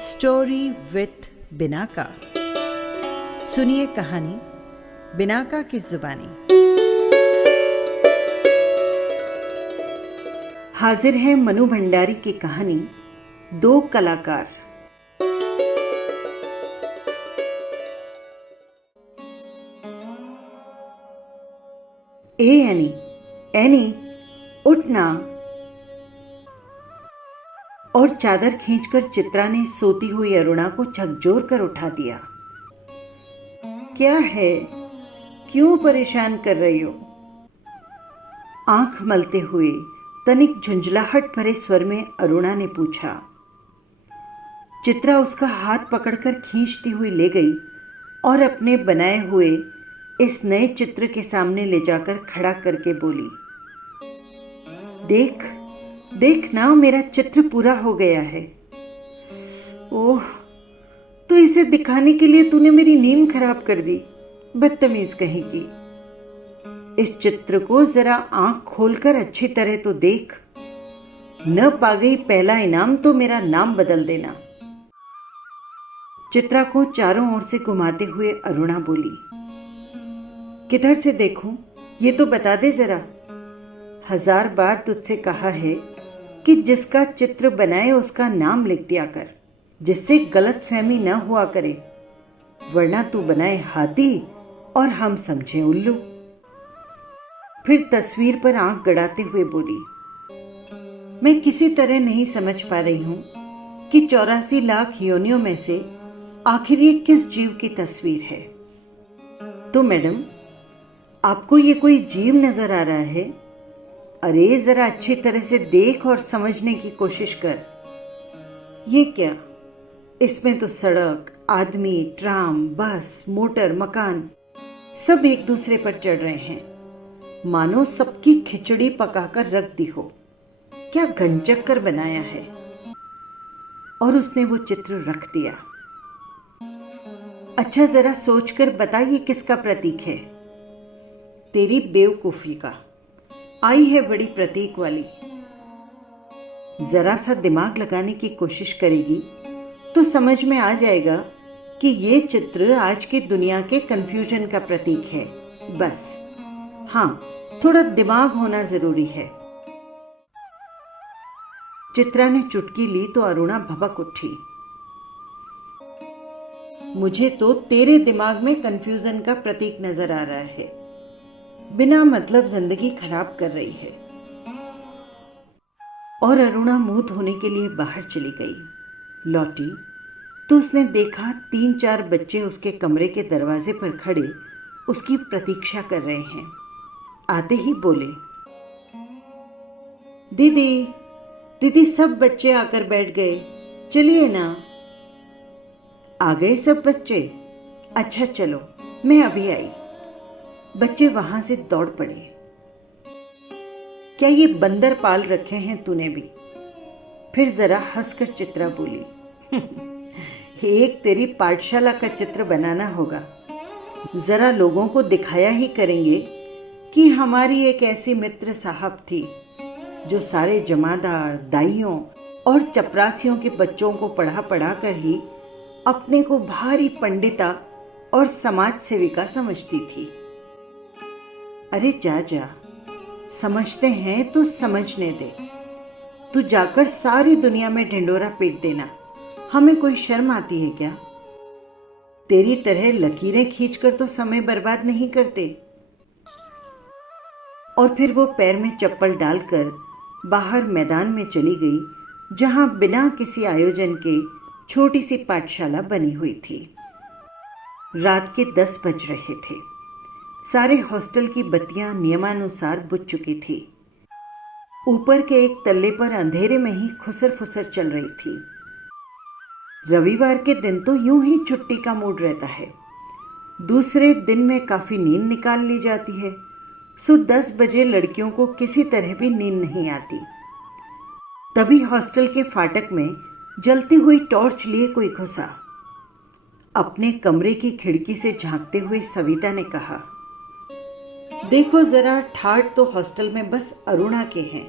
Story with Binaca. सुनिए कहानी Binaca की जुबानी। हाजिर है मनु भंडारी की कहानी दो कलाकार। ए एनी, एनी उठना। और चादर खींचकर चित्रा ने सोती हुई अरुणा को झकझोर कर उठा दिया। क्या है, क्यों परेशान कर रही हो? आंख मलते हुए तनिक झुंझलाहट भरे स्वर में अरुणा ने पूछा। चित्रा उसका हाथ पकड़कर खींचती हुई ले गई और अपने बनाए हुए इस नए चित्र के सामने ले जाकर खड़ा करके बोली, देख देख ना, मेरा चित्र पूरा हो गया है। ओह, तो इसे दिखाने के लिए तूने मेरी नींद खराब कर दी, बदतमीज कहीं की। इस चित्र को जरा आंख खोलकर अच्छी तरह तो देख। न पा गई पहला इनाम तो मेरा नाम बदल देना। चित्रा को चारों ओर से घुमाते हुए अरुणा बोली, किधर से देखूं, ये तो बता दे जरा। 1000 बार तुझसे कहा है कि जिसका चित्र बनाए उसका नाम लिख दिया कर, जिससे गलत फहमी न हुआ करे, वरना तू बनाए हाथी और हम समझे उल्लू। फिर तस्वीर पर आंख गड़ाते हुए बोली, मैं किसी तरह नहीं समझ पा रही हूं कि 84 लाख योनियों में से आखिर ये किस जीव की तस्वीर है। तो मैडम, आपको ये कोई जीव नजर आ रहा है? अरे जरा अच्छी तरह से देख और समझने की कोशिश कर। ये क्या, इसमें तो सड़क, आदमी, ट्राम, बस, मोटर, मकान सब एक दूसरे पर चढ़ रहे हैं, मानो सबकी खिचड़ी पकाकर रख दी हो। क्या घनचक्कर बनाया है। और उसने वो चित्र रख दिया। अच्छा जरा सोचकर बता, ये किसका प्रतीक है? तेरी बेवकूफी का। आई है बड़ी प्रतीक वाली। जरा सा दिमाग लगाने की कोशिश करेगी तो समझ में आ जाएगा कि ये चित्र आज की दुनिया के कंफ्यूजन का प्रतीक है। बस हाँ, थोड़ा दिमाग होना जरूरी है। चित्रा ने चुटकी ली तो अरुणा भभक उठी। मुझे तो तेरे दिमाग में कंफ्यूजन का प्रतीक नजर आ रहा है। बिना मतलब जिंदगी खराब कर रही है। और अरुणा मुंह धोने के लिए बाहर चली गई। लौटी तो उसने देखा 3-4 बच्चे उसके कमरे के दरवाजे पर खड़े उसकी प्रतीक्षा कर रहे हैं। आते ही बोले, दीदी दीदी, सब बच्चे आकर बैठ गए, चलिए ना। आ गए सब बच्चे? अच्छा चलो, मैं अभी आई। बच्चे वहां से दौड़ पड़े। क्या ये बंदर पाल रखे हैं तूने भी? फिर जरा हंसकर चित्रा बोली, एक तेरी पाठशाला का चित्र बनाना होगा। जरा लोगों को दिखाया ही करेंगे कि हमारी एक ऐसी मित्र साहब थी जो सारे जमादार, दाइयों और चपरासियों के बच्चों को पढ़ा पढ़ा कर ही अपने को भारी पंडिता और समाज सेविका समझती थी। अरे जा जा, समझते हैं तो समझने दे। तू जाकर सारी दुनिया में ढिंडोरा पीट देना, हमें कोई शर्म आती है क्या? तेरी तरह लकीरें खींचकर तो समय बर्बाद नहीं करते। और फिर वो पैर में चप्पल डालकर बाहर मैदान में चली गई, जहां बिना किसी आयोजन के छोटी सी पाठशाला बनी हुई थी। रात के 10 बज रहे थे। सारे हॉस्टल की बत्तियां नियमानुसार बुझ चुकी थी। ऊपर के एक तल्ले पर अंधेरे में ही खुसर फुसर चल रही थी। रविवार के दिन तो यूं ही छुट्टी का मूड रहता है। दूसरे दिन में काफी नींद निकाल ली जाती है, सो 10 बजे लड़कियों को किसी तरह भी नींद नहीं आती। तभी हॉस्टल के फाटक में जलती हुई टॉर्च लिए कोई घुसा। अपने कमरे की खिड़की से झांकते हुए सविता ने कहा, देखो जरा, ठाट तो हॉस्टल में बस अरुणा के हैं।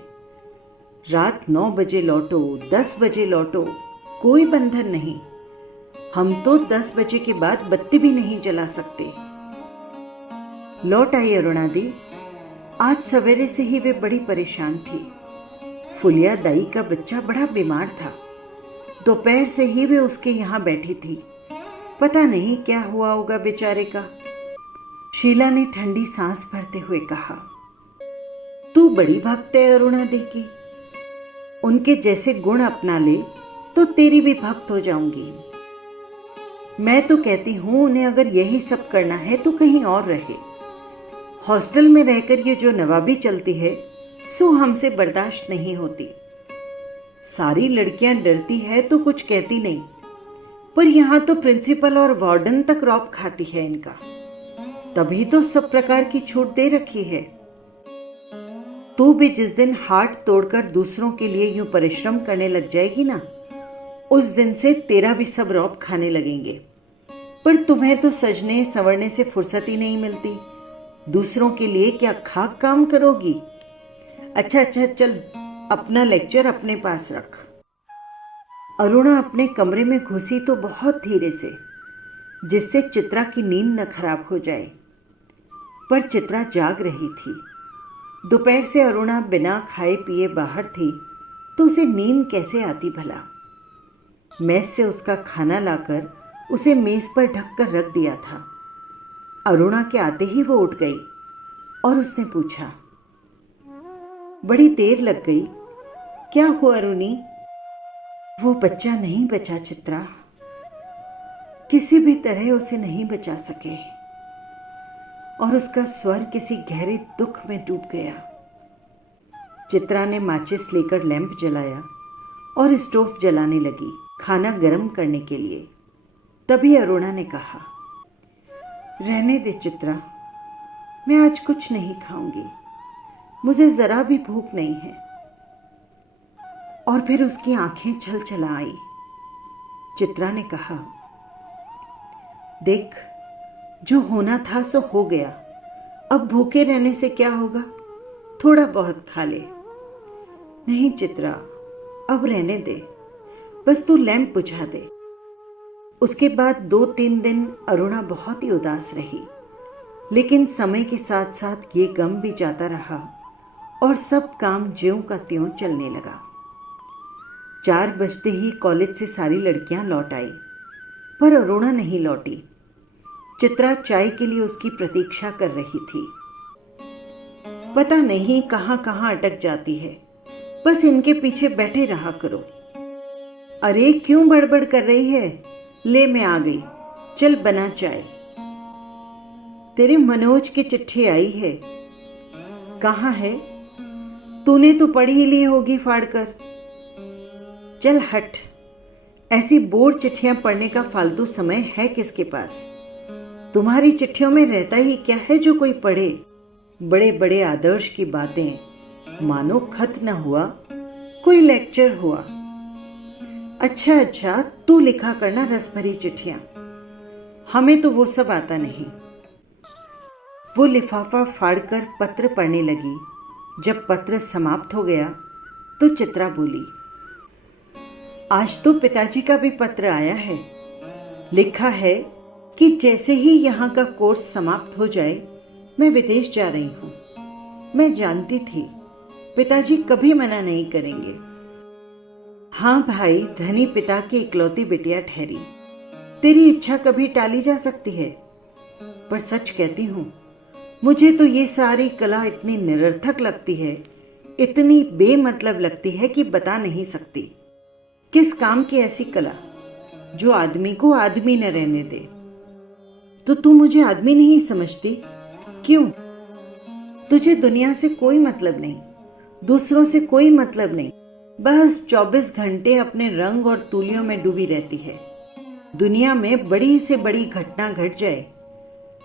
रात 9 बजे लौटो, 10 बजे लौटो, कोई बंधन नहीं। हम तो 10 बजे के बाद बत्ती भी नहीं जला सकते। लौट आई अरुणा दी। आज सवेरे से ही वे बड़ी परेशान थी। फुलिया दाई का बच्चा बड़ा बीमार था। दोपहर से ही वे उसके यहाँ बैठी थी। पता नहीं क्या हुआ होगा बेचारे का। शीला ने ठंडी सांस भरते हुए कहा, तू बड़ी भक्त है अरुणा दी की। उनके जैसे गुण अपना ले तो तेरी भी भक्त हो जाऊंगी। मैं तो कहती हूं उन्हें अगर यही सब करना है तो कहीं और रहे। हॉस्टल में रहकर ये जो नवाबी चलती है सो हमसे बर्दाश्त नहीं होती। सारी लड़कियां डरती है तो कुछ कहती नहीं, पर यहां तो प्रिंसिपल और वार्डन तक रौब खाती है इनका। तभी तो सब प्रकार की छूट दे रखी है। तू भी जिस दिन हाथ तोड़कर दूसरों के लिए यूं परिश्रम करने लग जाएगी ना, उस दिन से तेरा भी सब रौब खाने लगेंगे। पर तुम्हें तो सजने संवरने से फुर्सत ही नहीं मिलती। दूसरों के लिए क्या खाक काम करोगी। अच्छा चल, अपना लेक्चर अपने पास रख। अरुणा अपने कमरे में घुसी तो बहुत धीरे से, जिससे चित्रा की नींद न खराब हो जाए। पर चित्रा जाग रही थी। दोपहर से अरुणा बिना खाए पिए बाहर थी तो उसे नींद कैसे आती भला। मेस से उसका खाना लाकर उसे मेज पर ढककर रख दिया था। अरुणा के आते ही वो उठ गई और उसने पूछा, बड़ी देर लग गई, क्या हुआ अरुणी? वो बच्चा नहीं बचा चित्रा, किसी भी तरह उसे नहीं बचा सके। और उसका स्वर किसी गहरे दुख में डूब गया। चित्रा ने माचिस लेकर लैंप जलाया और स्टोव जलाने लगी खाना गर्म करने के लिए। तभी अरुणा ने कहा, रहने दे चित्रा, मैं आज कुछ नहीं खाऊंगी, मुझे जरा भी भूख नहीं है। और फिर उसकी आंखें छलछला आई। चित्रा ने कहा, देख, जो होना था सो हो गया, अब भूखे रहने से क्या होगा, थोड़ा बहुत खा ले। नहीं चित्रा, अब रहने दे, बस तू लैंप बुझा दे। उसके बाद 2-3 दिन अरुणा बहुत ही उदास रही, लेकिन समय के साथ साथ ये गम भी जाता रहा और सब काम ज्यों का त्यों चलने लगा। 4 बजते ही कॉलेज से सारी लड़कियां लौट आई, पर अरुणा नहीं लौटी। चित्रा चाय के लिए उसकी प्रतीक्षा कर रही थी। पता नहीं कहां कहां अटक जाती है, बस इनके पीछे बैठे रहा करो। अरे क्यों बड़बड़ कर रही है? ले मैं आ गई, चल बना चाय। तेरे मनोज की चिट्ठी आई है। कहाँ है? तूने तो पढ़ ही ली होगी फाड़कर। चल हट, ऐसी बोर चिट्ठियां पढ़ने का फालतू समय है किसके पास? तुम्हारी चिट्ठियों में रहता ही क्या है जो कोई पढ़े? बड़े बड़े आदर्श की बातें, मानो खत न हुआ कोई लेक्चर हुआ। अच्छा, तू लिखा करना रस भरी चिट्ठियां, हमें तो वो सब आता नहीं। वो लिफाफा फाड़कर पत्र पढ़ने लगी। जब पत्र समाप्त हो गया तो चित्रा बोली, आज तो पिताजी का भी पत्र आया है। लिखा है कि जैसे ही यहाँ का कोर्स समाप्त हो जाए मैं विदेश जा रही हूँ। मैं जानती थी पिताजी कभी मना नहीं करेंगे। हाँ भाई, धनी पिता की इकलौती बिटिया ठहरी, तेरी इच्छा कभी टाली जा सकती है। पर सच कहती हूँ, मुझे तो ये सारी कला इतनी निरर्थक लगती है, इतनी बेमतलब लगती है कि बता नहीं सकती। किस काम की ऐसी कला जो आदमी को आदमी न रहने दे? तो तू मुझे आदमी नहीं समझती? क्यों? तुझे दुनिया से कोई मतलब नहीं, दूसरों से कोई मतलब नहीं, बस 24 घंटे अपने रंग और तूलियों में डूबी रहती है। दुनिया में बड़ी से बड़ी घटना घट जाए,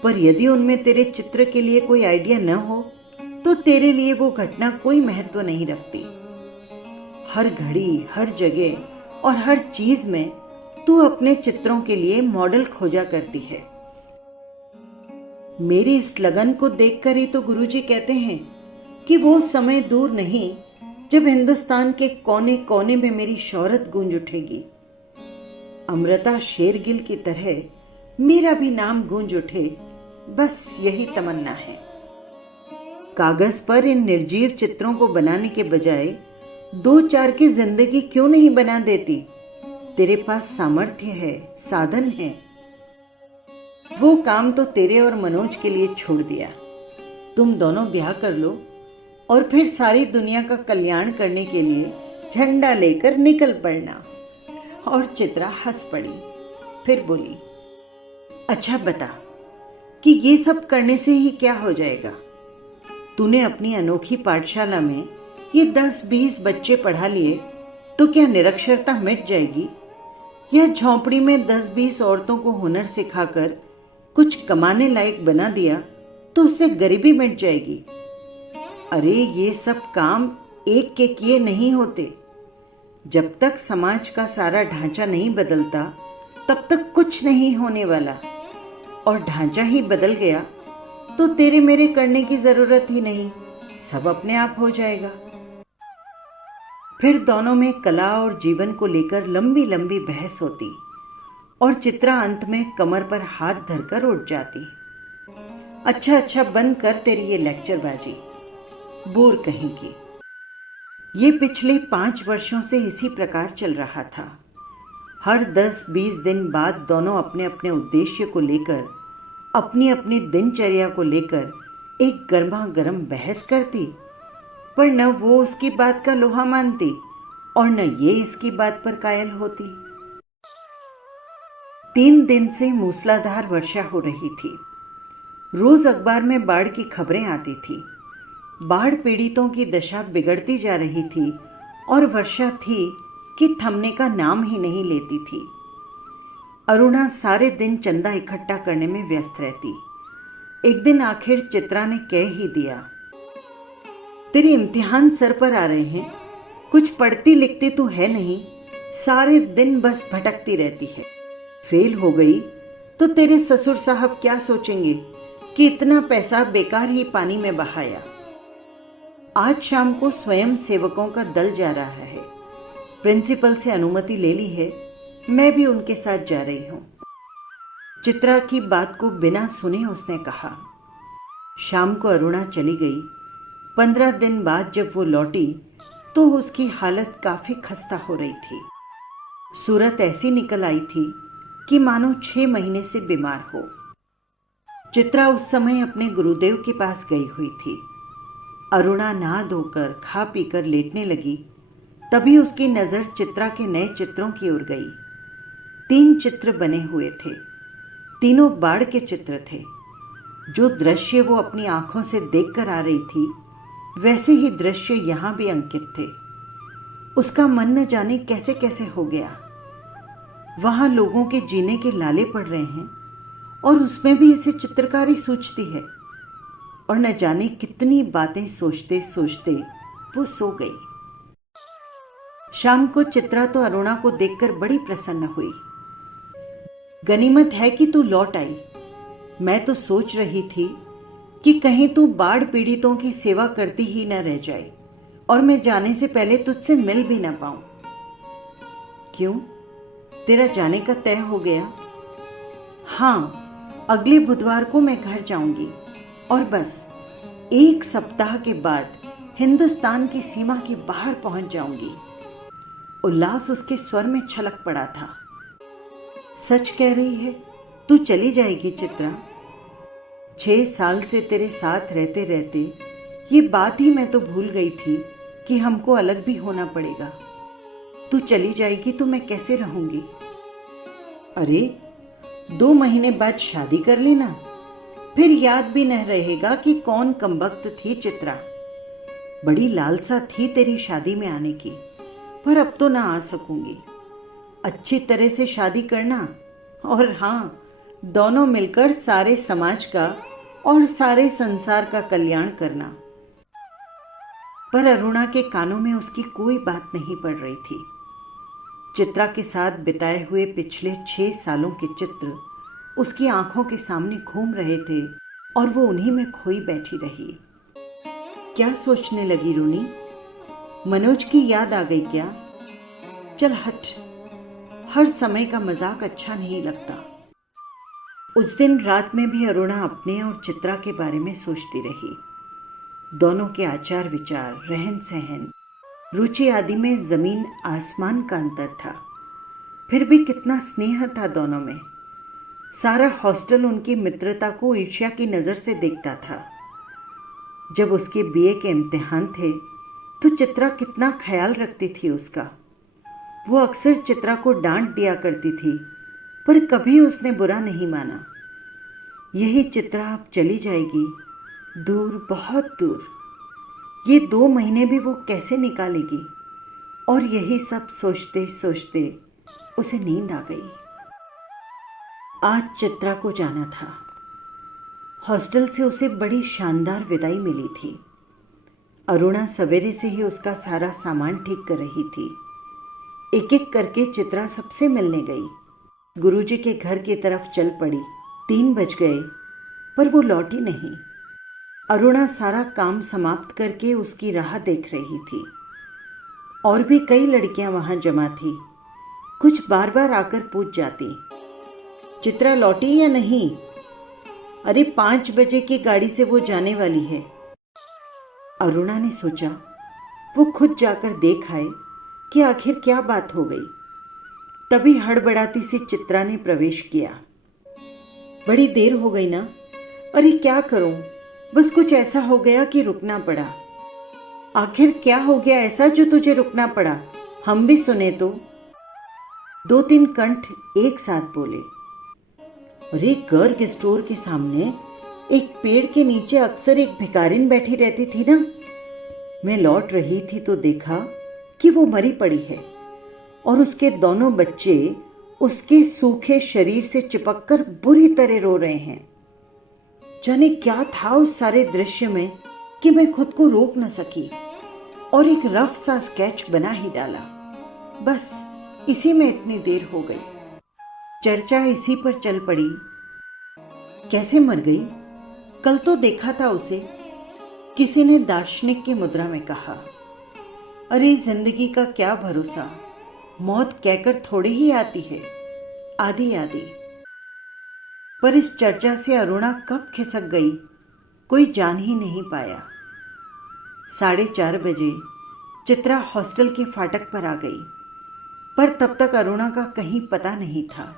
पर यदि उनमें तेरे चित्र के लिए कोई आइडिया न हो तो तेरे लिए वो घटना कोई महत्व नहीं रखती। हर घड़ी, हर जगह और हर चीज में तू अपने चित्रों के लिए मॉडल खोजा करती है। मेरी इस लगन को देखकर ही तो गुरुजी कहते हैं कि वो समय दूर नहीं जब हिंदुस्तान के कोने कोने में मेरी शोहरत गूंज उठेगी। अमृता शेरगिल की तरह मेरा भी नाम गूंज उठे, बस यही तमन्ना है। कागज पर इन निर्जीव चित्रों को बनाने के बजाय 2-4 की जिंदगी क्यों नहीं बना देती? तेरे पास सामर्थ्य है, साधन है। वो काम तो तेरे और मनोज के लिए छोड़ दिया। तुम दोनों ब्याह कर लो और फिर सारी दुनिया का कल्याण करने के लिए झंडा लेकर निकल पड़ना। और चित्रा हंस पड़ी, फिर बोली, अच्छा बता कि ये सब करने से ही क्या हो जाएगा? तूने अपनी अनोखी पाठशाला में ये 10-20 बच्चे पढ़ा लिए तो क्या निरक्षरता मिट जाएगी? या झोंपड़ी में 10-20 औरतों को हुनर सिखाकर कुछ कमाने लायक बना दिया तो उससे गरीबी मिट जाएगी? अरे ये सब काम एक के किए नहीं होते। जब तक समाज का सारा ढांचा नहीं बदलता तब तक कुछ नहीं होने वाला। और ढांचा ही बदल गया तो तेरे मेरे करने की जरूरत ही नहीं, सब अपने आप हो जाएगा। फिर दोनों में कला और जीवन को लेकर लंबी लंबी बहस होती और चित्रा अंत में कमर पर हाथ धरकर उठ जाती। अच्छा बंद कर तेरी ये लेक्चरबाजी, बोर कहेंगी। ये पिछले 5 वर्षों से इसी प्रकार चल रहा था। हर 10-20 दिन बाद दोनों अपने अपने उद्देश्य को लेकर, अपनी अपनी दिनचर्या को लेकर एक गर्मा गर्म बहस करती, पर न वो उसकी बात का लोहा मानती और न ये इसकी बात पर कायल होती। 3 दिन से मूसलाधार वर्षा हो रही थी। रोज अखबार में बाढ़ की खबरें आती थी। बाढ़ पीड़ितों की दशा बिगड़ती जा रही थी और वर्षा थी कि थमने का नाम ही नहीं लेती थी। अरुणा सारे दिन चंदा इकट्ठा करने में व्यस्त रहती। एक दिन आखिर चित्रा ने कह ही दिया, तेरे इम्तिहान सर पर आ रहे हैं, कुछ पढ़ती लिखती तो है नहीं, सारे दिन बस भटकती रहती है। फेल हो गई तो तेरे ससुर साहब क्या सोचेंगे कि इतना पैसा बेकार ही पानी में बहाया। आज शाम को स्वयं सेवकों का दल जा रहा है, प्रिंसिपल से अनुमति ले ली है, मैं भी उनके साथ जा रही हूं। चित्रा की बात को बिना सुने उसने कहा। शाम को अरुणा चली गई। 15 दिन बाद जब वो लौटी तो उसकी हालत काफी खस्ता हो रही थी। सूरत ऐसी निकल आई थी कि मानो 6 महीने से बीमार हो। चित्रा उस समय अपने गुरुदेव के पास गई हुई थी। अरुणा नहा धोकर खा पीकर लेटने लगी, तभी उसकी नजर चित्रा के नए चित्रों की ओर गई। 3 चित्र बने हुए थे, तीनों बाढ़ के चित्र थे। जो दृश्य वो अपनी आंखों से देखकर आ रही थी, वैसे ही दृश्य यहां भी अंकित थे। उसका मन न जाने कैसे कैसे हो गया। वहां लोगों के जीने के लाले पड़ रहे हैं और उसमें भी इसे चित्रकारी सूझती है। और न जाने कितनी बातें सोचते सोचते वो सो गई। शाम को चित्रा तो अरुणा को देखकर बड़ी प्रसन्न हुई। गनीमत है कि तू लौट आई। मैं तो सोच रही थी कि कहीं तू बाढ़ पीड़ितों की सेवा करती ही न रह जाए और मैं जाने से पहले तुझसे मिल भी ना पाऊं। क्यों, तेरा जाने का तय हो गया? हाँ, अगले बुधवार को मैं घर जाऊंगी और बस 1 सप्ताह के बाद हिंदुस्तान की सीमा के बाहर पहुंच जाऊंगी। उल्लास उसके स्वर में छलक पड़ा था। सच कह रही है, तू चली जाएगी चित्रा? 6 साल से तेरे साथ रहते रहते ये बात ही मैं तो भूल गई थी कि हमको अलग भी होना पड़ेगा। तू चली जाएगी तो मैं कैसे रहूंगी? अरे 2 महीने बाद शादी कर लेना, फिर याद भी न रहेगा कि कौन कमबख्त थी चित्रा। बड़ी लालसा थी तेरी शादी में आने की, पर अब तो ना आ सकूंगी। अच्छी तरह से शादी करना और हाँ, दोनों मिलकर सारे समाज का और सारे संसार का कल्याण करना। पर अरुणा के कानों में उसकी कोई बात नहीं पड़ रही थी। चित्रा के साथ बिताए हुए पिछले 6 सालों के चित्र उसकी आंखों के सामने घूम रहे थे और वो उन्हीं में खोई बैठी रही। क्या सोचने लगी रूनी? मनोज की याद आ गई क्या? चल हट, हर समय का मजाक अच्छा नहीं लगता। उस दिन रात में भी अरुणा अपने और चित्रा के बारे में सोचती रही। दोनों के आचार विचार, रहन सहन, रुचि आदि में जमीन आसमान का अंतर था। फिर भी कितना स्नेह था दोनों में। सारा हॉस्टल उनकी मित्रता को ईर्ष्या की नज़र से देखता था। जब उसके बीए के इम्तिहान थे तो चित्रा कितना ख्याल रखती थी उसका। वो अक्सर चित्रा को डांट दिया करती थी, पर कभी उसने बुरा नहीं माना। यही चित्रा अब चली जाएगी, दूर, बहुत दूर। ये 2 महीने भी वो कैसे निकालेगी? और यही सब सोचते सोचते उसे नींद आ गई। आज चित्रा को जाना था। हॉस्टल से उसे बड़ी शानदार विदाई मिली थी। अरुणा सवेरे से ही उसका सारा सामान ठीक कर रही थी। एक एक करके चित्रा सबसे मिलने गई। गुरुजी के घर की तरफ चल पड़ी। 3 बज गए, पर वो लौटी नहीं। अरुणा सारा काम समाप्त करके उसकी राह देख रही थी। और भी कई लड़कियां वहां जमा थी। कुछ बार बार आकर पूछ जाती, चित्रा लौटी या नहीं? अरे 5 बजे की गाड़ी से वो जाने वाली है। अरुणा ने सोचा वो खुद जाकर देख आए कि आखिर क्या बात हो गई। तभी हड़बड़ाती सी चित्रा ने प्रवेश किया। बड़ी देर हो गई ना? अरे क्या करूं, बस कुछ ऐसा हो गया कि रुकना पड़ा। आखिर क्या हो गया ऐसा जो तुझे रुकना पड़ा? हम भी सुने तो। 2-3 कंठ एक साथ बोले। अरे गर्ग स्टोर के सामने एक पेड़ के नीचे अक्सर एक भिखारिन बैठी रहती थी ना। मैं लौट रही थी तो देखा कि वो मरी पड़ी है और उसके दोनों बच्चे उसके सूखे शरीर से चिपककर बुरी तरह रो रहे हैं। जाने क्या था उस सारे दृश्य में कि मैं खुद को रोक न सकी और एक रफ सा स्केच बना ही डाला। बस इसी में इतनी देर हो गई। चर्चा इसी पर चल पड़ी। कैसे मर गई? कल तो देखा था उसे, किसी ने दार्शनिक की मुद्रा में कहा। अरे जिंदगी का क्या भरोसा, मौत कहकर थोड़ी ही आती है, आधी आधी। पर इस चर्चा से अरुणा कब खिसक गई कोई जान ही नहीं पाया। 4:30 बजे चित्रा हॉस्टल के फाटक पर आ गई, पर तब तक अरुणा का कहीं पता नहीं था।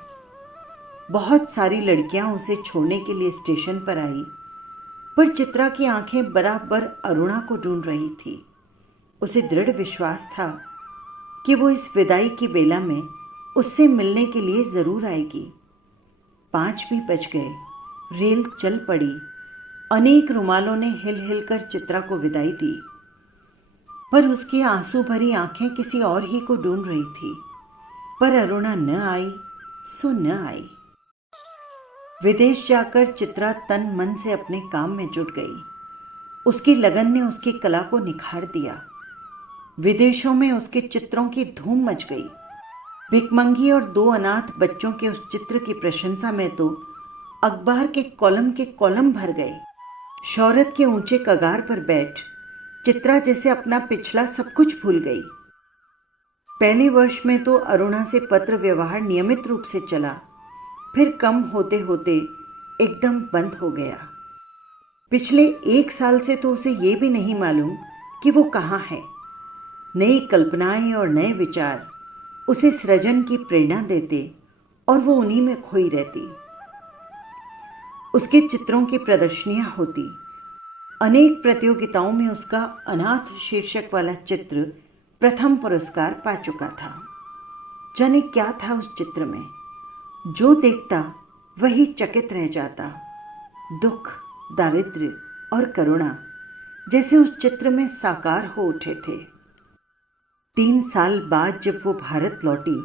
बहुत सारी लड़कियां उसे छोड़ने के लिए स्टेशन पर आई, पर चित्रा की आंखें बराबर अरुणा को ढूंढ रही थी। उसे दृढ़ विश्वास था कि वो इस विदाई की बेला में उससे मिलने के लिए जरूर आएगी। 5 भी बज गए। रेल चल पड़ी। अनेक रुमालों ने हिल हिल कर चित्रा को विदाई दी, पर उसकी आंसू भरी आंखें किसी और ही को ढूंढ रही थी। पर अरुणा न आई सो न आई। विदेश जाकर चित्रा तन मन से अपने काम में जुट गई। उसकी लगन ने उसकी कला को निखार दिया। विदेशों में उसके चित्रों की धूम मच गई। भिकमंगी और 2 अनाथ बच्चों के उस चित्र की प्रशंसा में तो अखबार के कॉलम भर गए। शोहरत के ऊंचे कगार पर बैठ चित्रा जैसे अपना पिछला सब कुछ भूल गई। पहले वर्ष में तो अरुणा से पत्र व्यवहार नियमित रूप से चला, फिर कम होते होते एकदम बंद हो गया। पिछले 1 साल से तो उसे ये भी नहीं मालूम कि वो कहाँ है। नई कल्पनाएं और नए विचार उसे सृजन की प्रेरणा देते और वो उन्हीं में खोई रहती। उसके चित्रों की प्रदर्शनियां होती। अनेक प्रतियोगिताओं में उसका अनाथ शीर्षक वाला चित्र प्रथम पुरस्कार पा चुका था। जाने क्या था उस चित्र में, जो देखता वही चकित रह जाता। दुख, दारिद्र्य और करुणा जैसे उस चित्र में साकार हो उठे थे। 3 साल बाद जब वो भारत लौटी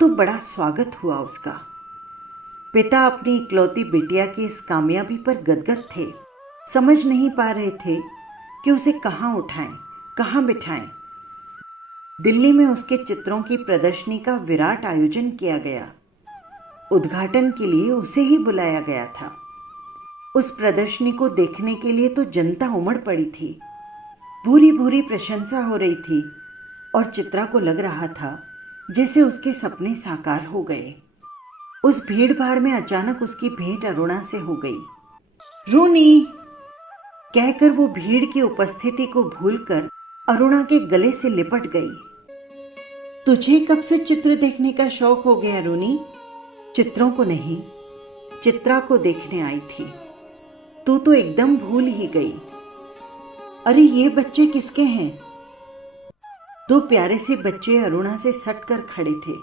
तो बड़ा स्वागत हुआ उसका। पिता अपनी इकलौती बिटिया की इस कामयाबी पर गदगद थे। समझ नहीं पा रहे थे कि उसे कहाँ उठाएं, कहाँ बिठाएं। दिल्ली में उसके चित्रों की प्रदर्शनी का विराट आयोजन किया गया। उद्घाटन के लिए उसे ही बुलाया गया था। उस प्रदर्शनी को देखने के लिए तो जनता उमड़ पड़ी थी। भूरी भूरी प्रशंसा हो रही थी और चित्रा को लग रहा था जैसे उसके सपने साकार हो गए। उस भीड़ भाड़ में अचानक उसकी भेंट अरुणा से हो गई। रूनी कहकर वो भीड़ की उपस्थिति को भूलकर अरुणा के गले से लिपट गई। तुझे कब से चित्र देखने का शौक हो गया रूनी? चित्रों को नहीं, चित्रा को देखने आई थी। तू तो एकदम भूल ही गई। अरे ये बच्चे किसके हैं? दो प्यारे से बच्चे अरुणा से सटकर खड़े थे।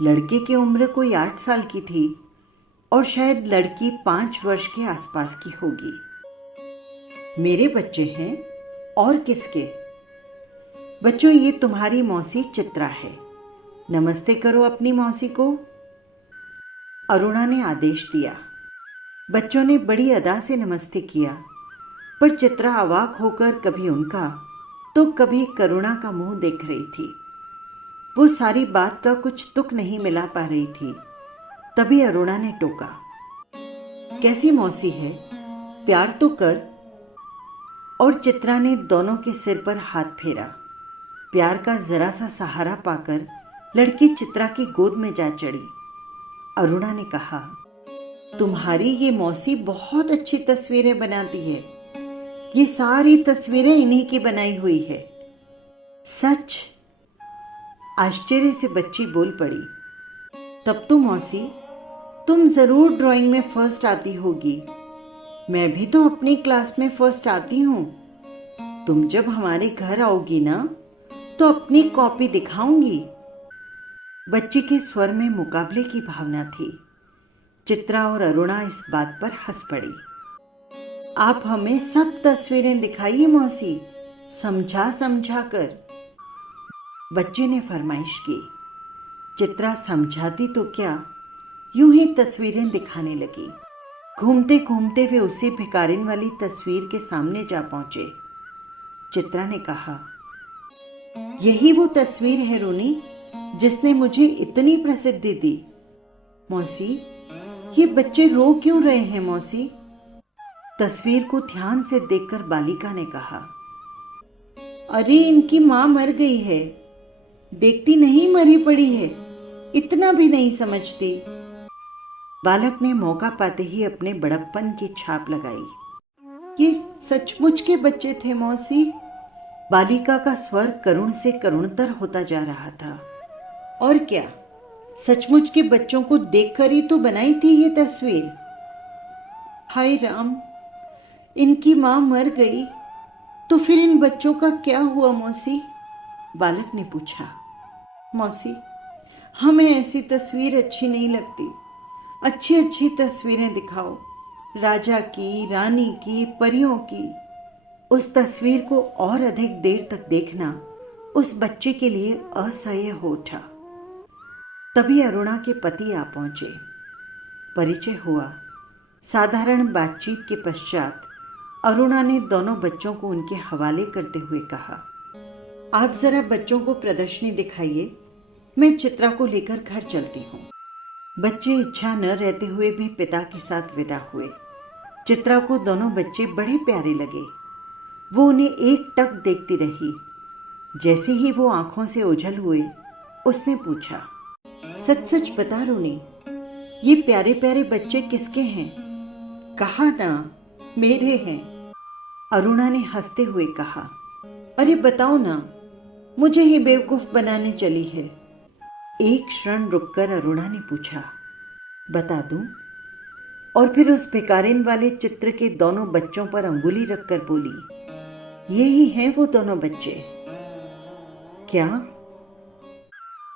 लड़के की उम्र कोई 8 साल की थी और शायद लड़की 5 वर्ष के आसपास की होगी। मेरे बच्चे हैं और किसके? बच्चों, ये तुम्हारी मौसी चित्रा है। नमस्ते करो अपनी मौसी को, अरुणा ने आदेश दिया। बच्चों ने बड़ी अदा से नमस्ते किया, पर चित्रा अवाक होकर कभी उनका तो कभी करुणा का मुंह देख रही थी। वो सारी बात का कुछ तुक नहीं मिला पा रही थी। तभी अरुणा ने टोका, कैसी मौसी है, प्यार तो कर। और चित्रा ने दोनों के सिर पर हाथ फेरा। प्यार का जरा सा सहारा पाकर लड़की चित्रा की गोद में जा चढ़ी। अरुणा ने कहा, तुम्हारी ये मौसी बहुत अच्छी तस्वीरें बनाती है। ये सारी तस्वीरें इन्हीं की बनाई हुई है। सच? आश्चर्य से बच्ची बोल पड़ी। तब तो मौसी, तुम जरूर ड्राइंग में फर्स्ट आती होगी। मैं भी तो अपनी क्लास में फर्स्ट आती हूँ। तुम जब हमारे घर आओगी ना, तो अपनी कॉपी दिखाऊंगी। बच्ची के स्वर में मुकाबले की भावना थी। चित्रा और अरुणा इस बात पर हंस पड़ी। आप हमें सब तस्वीरें दिखाइए मौसी, समझा समझा कर, बच्चे ने फरमाइश की। चित्रा समझाती तो क्या, यूं ही तस्वीरें दिखाने लगी। घूमते घूमते वे उसी भिखारिन वाली तस्वीर के सामने जा पहुंचे। चित्रा ने कहा, यही वो तस्वीर है रूनी, जिसने मुझे इतनी प्रसिद्धि दी। मौसी, ये बच्चे रो क्यों रहे हैं मौसी? तस्वीर को ध्यान से देखकर बालिका ने कहा, अरे इनकी मां मर गई है। देखती नहीं मरी पड़ी है, इतना भी नहीं समझती। बालक ने मौका पाते ही अपने बड़प्पन की छाप लगाई। ये सचमुच के बच्चे थे मौसी। बालिका का स्वर करुण से करुणतर होता जा रहा था। और क्या, सचमुच के बच्चों को देखकर ही तो बनाई थी ये तस्वीर। हाय राम, इनकी मां मर गई तो फिर इन बच्चों का क्या हुआ मौसी? बालक ने पूछा। मौसी, हमें ऐसी तस्वीर अच्छी नहीं लगती। अच्छी अच्छी तस्वीरें दिखाओ, राजा की, रानी की, परियों की। उस तस्वीर को और अधिक देर तक देखना उस बच्चे के लिए असह्य हो उठा। तभी अरुणा के पति आ पहुंचे। परिचय हुआ। साधारण बातचीत के पश्चात अरुणा ने दोनों बच्चों को उनके हवाले करते हुए कहा, आप जरा बच्चों को प्रदर्शनी दिखाइए, मैं चित्रा को लेकर घर चलती हूँ। बच्चे इच्छा न रहते हुए भी पिता के साथ विदा हुए। चित्रा को दोनों बच्चे बड़े प्यारे लगे। वो उन्हें एक टक देखती रही। जैसे ही वो आंखों से ओझल हुए, उसने पूछा, सच सच बता रूनी, ये प्यारे प्यारे बच्चे किसके हैं? कहा ना, मेरे हैं। अरुणा ने हंसते हुए कहा, अरे बताओ ना, मुझे ही बेवकूफ बनाने चली है। एक क्षण रुककर अरुणा ने पूछा, बता दूं? और फिर उस भिखारिन वाले चित्र के दोनों बच्चों पर अंगुली रखकर बोली, ये ही हैं वो दोनों बच्चे। क्या?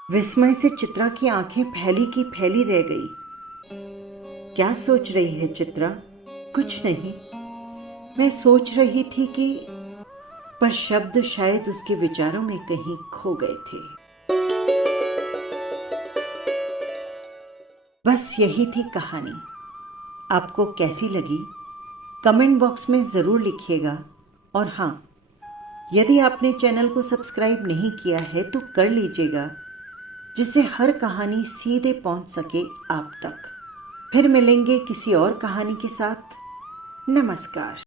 विस्मय से चित्रा की आंखें फैली की फैली रह गई। क्या सोच रही है चित्रा? कुछ नहीं, मैं सोच रही थी कि, पर शब्द शायद उसके विचारों में कहीं खो गए थे। बस यही थी कहानी। आपको कैसी लगी कमेंट बॉक्स में ज़रूर लिखिएगा। और हाँ, यदि आपने चैनल को सब्सक्राइब नहीं किया है तो कर लीजिएगा, जिससे हर कहानी सीधे पहुंच सके आप तक। फिर मिलेंगे किसी और कहानी के साथ। नमस्कार।